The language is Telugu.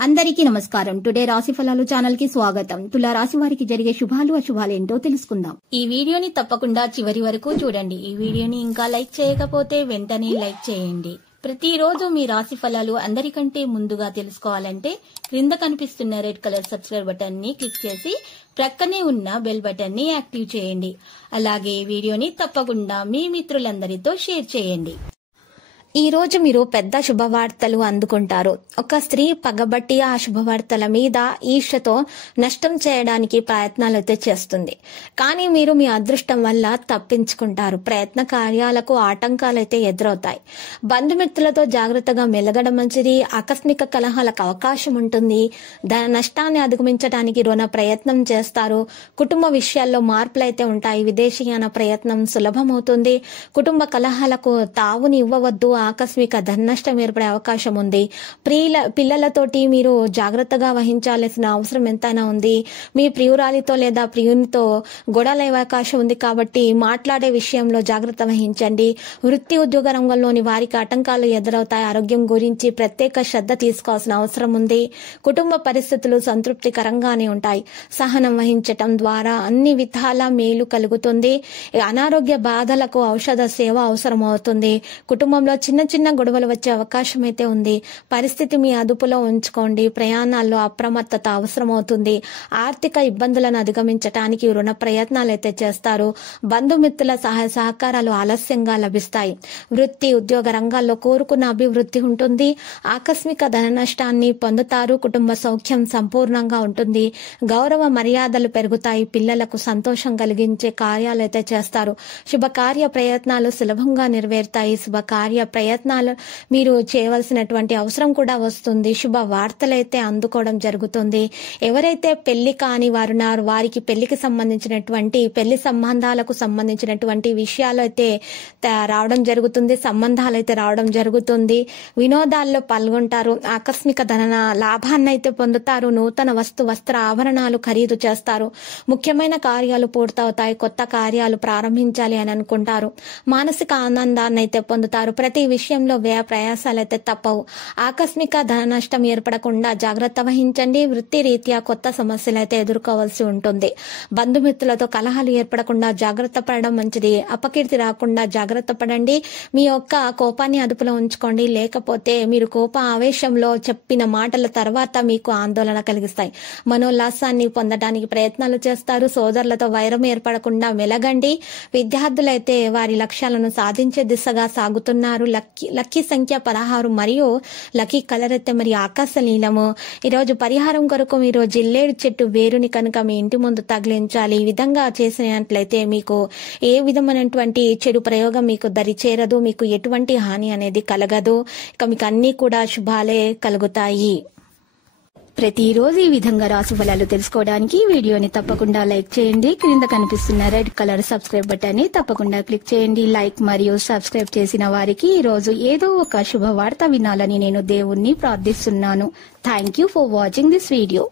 అందరికీ నమస్కారం. టుడే రాశి ఫలాలు ఛానల్ కి స్వాగతం. తులా రాశి వారికి జరిగే శుభాలు అశుభాలు ఏంటో తెలుసుకుందాం. ఈ వీడియోని తప్పకుండా చివరి వరకు చూడండి. ఈ వీడియోని ఇంకా లైక్ చేయకపోతే వెంటనే లైక్ చేయండి. ప్రతిరోజు మీ రాశి ఫలాలు అందరికంటే ముందుగా తెలుసుకోవాలంటే క్రింద కనిపిస్తున్న రెడ్ కలర్ సబ్స్క్రైబ్ బటన్ ని క్లిక్ చేసి ప్రక్కనే ఉన్న బెల్ బటన్ ని యాక్టివ్ చేయండి. అలాగే వీడియోని తప్పకుండా మీ మిత్రులందరితో షేర్ చేయండి. ఈ రోజు మీరు పెద్ద శుభవార్తలు అందుకుంటారు. ఒక స్త్రీ పగబట్టి ఆ శుభవార్తల మీద ఈర్ష్యతో నష్టం చేయడానికి ప్రయత్నాలు అయితే చేస్తుంది. కానీ మీరు మీ అదృష్టం వల్ల తప్పించుకుంటారు. ప్రయత్న కార్యాలకు ఆటంకాలు అయితే ఎదురవుతాయి. బంధుమిత్రులతో జాగ్రత్తగా మెలగడం మంచిది. ఆకస్మిక కలహాలకు అవకాశం ఉంటుంది. ధన నష్టాన్ని అధిగమించడానికి రుణ ప్రయత్నం చేస్తారు. కుటుంబ విషయాల్లో మార్పులు అయితే ఉంటాయి. విదేశీయాన ప్రయత్నం సులభమవుతుంది. కుటుంబ కలహాలకు తావుని ఇవ్వవద్దు. ఆకస్మిక ధన నష్టం ఏర్పడే అవకాశం ఉంది. పిల్లలతోటి మీరు జాగ్రత్తగా వహించాల్సిన అవసరం ఎంతైనా ఉంది. మీ ప్రియురాలితో లేదా ప్రియునితో గొడవలయ్యే అవకాశం ఉంది. కాబట్టి మాట్లాడే విషయంలో జాగ్రత్త వహించండి. వృత్తి ఉద్యోగ రంగంలోని వారికి ఆటంకాలు ఎదురవుతాయి. ఆరోగ్యం గురించి ప్రత్యేక శ్రద్ధ తీసుకోవాల్సిన అవసరం ఉంది. కుటుంబ పరిస్థితులు సంతృప్తికరంగానే ఉంటాయి. సహనం వహించటం ద్వారా అన్ని విధాల మేలు కలుగుతుంది. అనారోగ్య బాధలకు ఔషధ సేవ అవసరం అవుతుంది. కుటుంబంలో చిన్న చిన్న గొడవలు వచ్చే అవకాశం అయితే ఉంది. పరిస్థితి మీ అదుపులో ఉంచుకోండి. ప్రయాణాల్లో అప్రమత్తత అవసరం అవుతుంది. ఆర్థిక ఇబ్బందులను అధిగమించడానికి రుణ ప్రయత్నాలు అయితే చేస్తారు. బంధుమిత్రుల సహాయ సహకారాలు ఆలస్యంగా లభిస్తాయి. వృత్తి ఉద్యోగ రంగాల్లో కోరుకున్న అభివృద్ధి ఉంటుంది. ఆకస్మిక ధన నష్టాన్ని పొందుతారు. కుటుంబ సౌఖ్యం సంపూర్ణంగా ఉంటుంది. గౌరవ మర్యాదలు పెరుగుతాయి. పిల్లలకు సంతోషం కలిగించే కార్యాలు అయితే చేస్తారు. శుభకార్య ప్రయత్నాలు సులభంగా నెరవేరుతాయి. శుభకార్య ప్రయత్నాలు మీరు చేయవలసినటువంటి అవసరం కూడా వస్తుంది. శుభ వార్తలైతే అందుకోవడం జరుగుతుంది. ఎవరైతే పెళ్లి కాని వారున్నారు వారికి పెళ్లికి సంబంధించినటువంటి పెళ్లి సంబంధాలకు సంబంధించినటువంటి విషయాలు అయితే రావడం జరుగుతుంది. సంబంధాలు అయితే రావడం జరుగుతుంది. వినోదాల్లో పాల్గొంటారు. ఆకస్మిక ధన లాభాన్ని అయితే పొందుతారు. నూతన వస్త్ర ఆభరణాలు ఖరీదు చేస్తారు. ముఖ్యమైన కార్యాలు పూర్తవుతాయి. కొత్త కార్యాలు ప్రారంభించాలి అని అనుకుంటారు. మానసిక ఆనందాన్ని అయితే పొందుతారు. ప్రతి విషయంలో వ్యయ ప్రయాసాలు అయితే తప్పవు. ఆకస్మిక ధన నష్టం ఏర్పడకుండా జాగ్రత్త వహించండి. వృత్తి రీత్యా కొత్త సమస్యలు అయితే ఎదుర్కోవాల్సి ఉంటుంది. బంధుమిత్రులతో కలహాలు ఏర్పడకుండా జాగ్రత్త పడడం మంచిది. అపకీర్తి రాకుండా జాగ్రత్త పడండి. మీ యొక్క కోపాన్ని అదుపులో ఉంచుకోండి. లేకపోతే మీరు కోప ఆవేశంలో చెప్పిన మాటల తర్వాత మీకు ఆందోళన కలిగిస్తాయి. మనోల్లాసాన్ని పొందడానికి ప్రయత్నాలు చేస్తారు. సోదరులతో వైరం ఏర్పడకుండా మెలగండి. విద్యార్థులైతే వారి లక్ష్యాలను సాధించే దిశగా సాగుతున్నారు. లక్కీ సంఖ్య 16 మరియు లక్కీ కలర్ అయితే మరి ఆకాశ నీలము. ఈరోజు పరిహారం కొరకు మీరు జిల్లేడు చెట్టు వేరుని కనుక మీ ఇంటి ముందు తగిలించాలి. ఈ విధంగా చేసినట్లయితే మీకు ఏ విధమైనటువంటి చెడు ప్రయోగం మీకు దరి చేరదు. మీకు ఎటువంటి హాని అనేది కలగదు. ఇక మీకు అన్ని కూడా శుభాలే కలుగుతాయి. ప్రతిరోజు ఈ విధంగా రాశి ఫలాలు తెలుసుకోవడానికి వీడియోని తప్పకుండా లైక్ చేయండి. క్రింద కనిపిస్తున్న రెడ్ కలర్ సబ్స్క్రైబ్ బటన్ ని తప్పకుండా క్లిక్ చేయండి. లైక్ మరియు సబ్స్క్రైబ్ చేసిన వారికి ఈ రోజు ఏదో ఒక శుభవార్త వినాలని నేను దేవుణ్ణి ప్రార్థిస్తున్నాను. Thank you for watching this video.